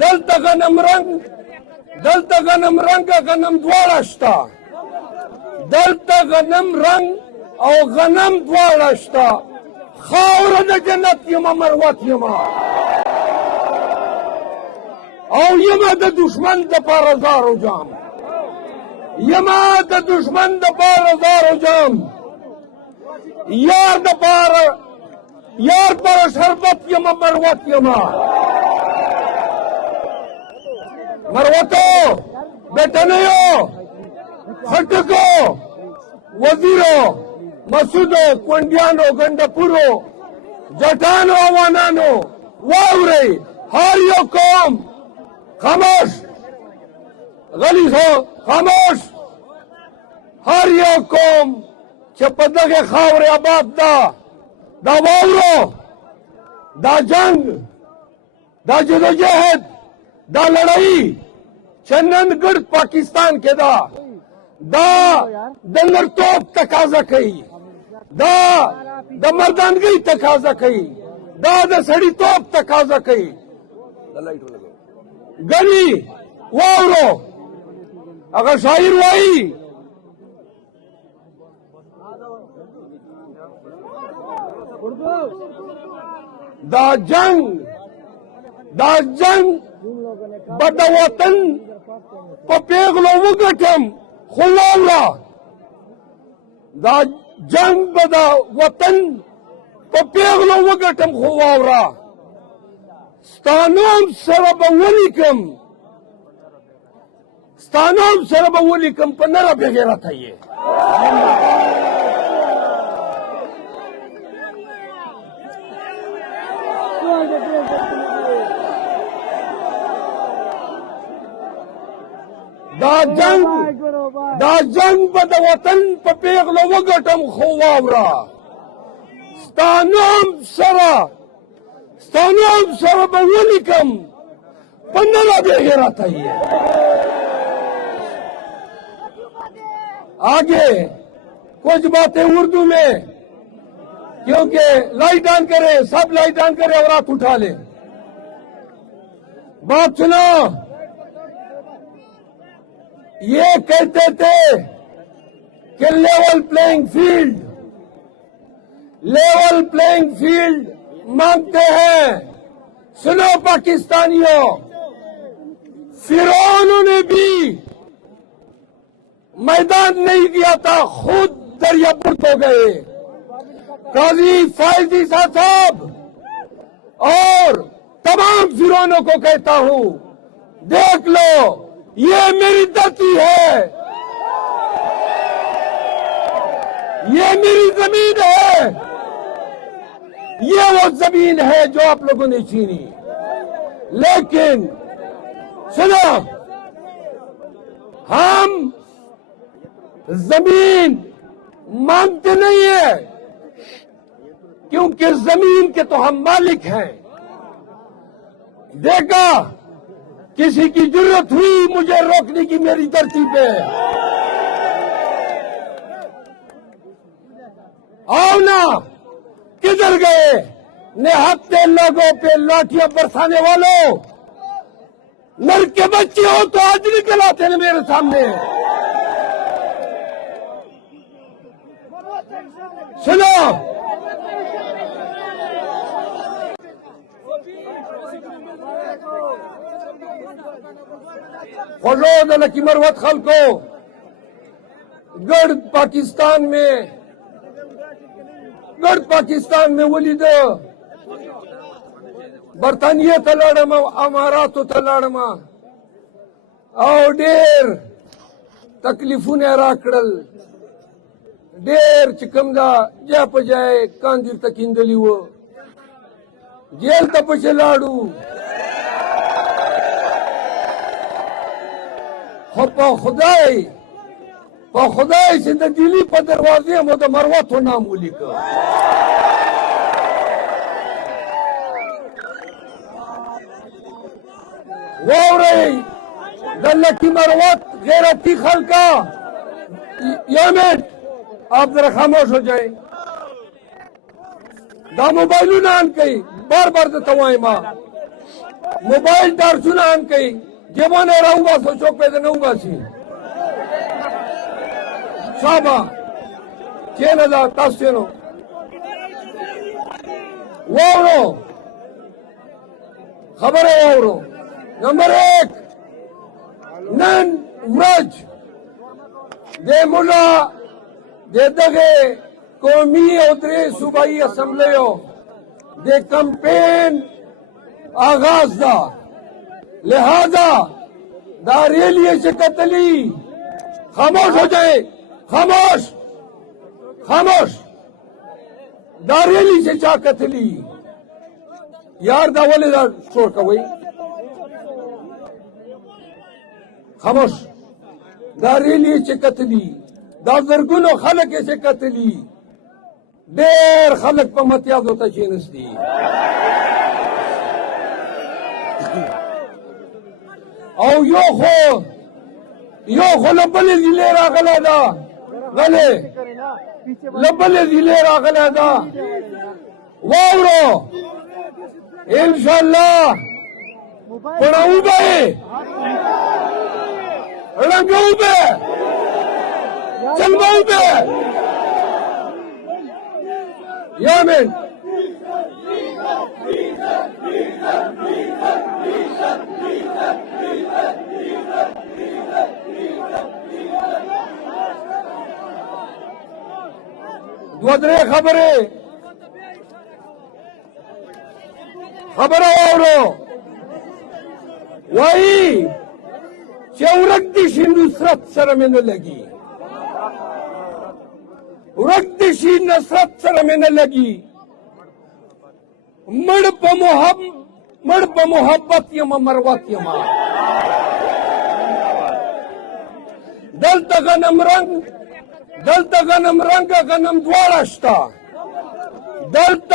دلته غنم رنګ غنم دواړه شته، دلته غنم رنګ او غنم دواړه شته. خاوره د جنت یمه مروت یمه او یمه د دشمن دپاره زارو جام، یمه د دشمن دپاره زارو جام. یار پر شربت یمه مروت یمه. مروتو بیٹنیو خټکو وزیرو مسعودو کونډیانو ګنډپورو جټانو اوانانو واورئ هر یو قوم خاموش غلی شو خاموش. هر یو قوم چې په دغه خاورې آباد ده دا واورو دا جنگ دا جدوجہد دا لڑائی چې نن ګرد پاکستان کې ده دا د نرتوب تقاضا کوي، دا د مردانګۍ تقاضا کوي، دا د سړیتوب تقاضا کوي. ګني واورو هغه شاعر وایي دا جنگ به د وطن په پیغلو وګټم خو واوره، دا جنگ به د وطن په پیغلو وګټم خو واوره. ستا نوم سره به ولیکم په نره بې غیرته یې. دا جنگ به د وطن په پیغلو وګټم خو واوره. ستا نوم سره به ولیکم په نره بې غیرته یې. आगे कुछ बातें उर्दू में, क्योंकि लाइट ऑन करे, सब लाइट ऑन करे और हाथ उठा ले. बात सुनो, ये कहते थे कि लेवल प्लेइंग फील्ड मांगते हैं. सुनो पाकिस्तानियों, फिरौनों ने भी मैदान नहीं दिया था, खुद दरियापुर्द हो गए. काजी फायज ईसा साहब और तमाम फिरौनों को कहता हूं, देख लो ये मेरी धरती है, ये मेरी जमीन है, ये वो जमीन है जो आप लोगों ने छीनी. लेकिन सुनो, हम जमीन मांगते नहीं है, क्योंकि जमीन के तो हम मालिक हैं. देखा किसी की जरूरत हुई मुझे रोकने की मेरी धरती पे, आओ ना. किधर गए निहत्थे लोगों पे लाठियां बरसाने वालों? नर के बच्चे हो तो आज निकल आते हैं मेरे सामने. सुनो, फजोद लकी मरवत खलको गर्द पाकिस्तान में वलीद बर्तानिया तलाड़मा अमारातो तलाड़मा और ढेर तकलीफों राकड़ल ढेर चिकमदा जा पजाए कांदिर तकिंदली वो जेल तपचे लाडू खुदाई से दिल्ली पर दरवाजे में तो मरवा तो नाम उली का. वो रही दल्ला की मरवत गैरती खलका. यामें आप जरा खामोश हो जाए. दा मोबाइल ना आन कई बार बार तो तवाई माँ मोबाइल टार्चुना हम कई जेबोने रहूंगा सोचो पे नऊंगा सी शाबा चेन दा तास्यनो वावरो खबर है वावरो नंबर 1 नन व्रज दे मुला दे दगे कौमी उतरे सूबाई असम्बलियों दे कैंपेन आगाज दा लिहाजा दा रैली से कतली खामोश हो जाए खामोश खामोश दा रैली से चा कतली यार दा वाले दा स्टोर का वही खामोश दा रैली से कतली दा जरगुनो खलक से कतली देर खलक पर मतियाज होता चीनस दी او یو خو لبل ذیلی راغلی دا غلی لبل ذیلی راغلی دا واورو انشاءاللہ پڑھاؤں بے رنگاؤں بے چلواؤں بے یامن دو درې خبره واورو وایي چې ورک دي شي نصرت سره مې نه لګي ورک دي شي نصرت سره مې نه لګي مړ په محبت یم مروت یم دلته غنم رنګ غنم دواړه شته دلته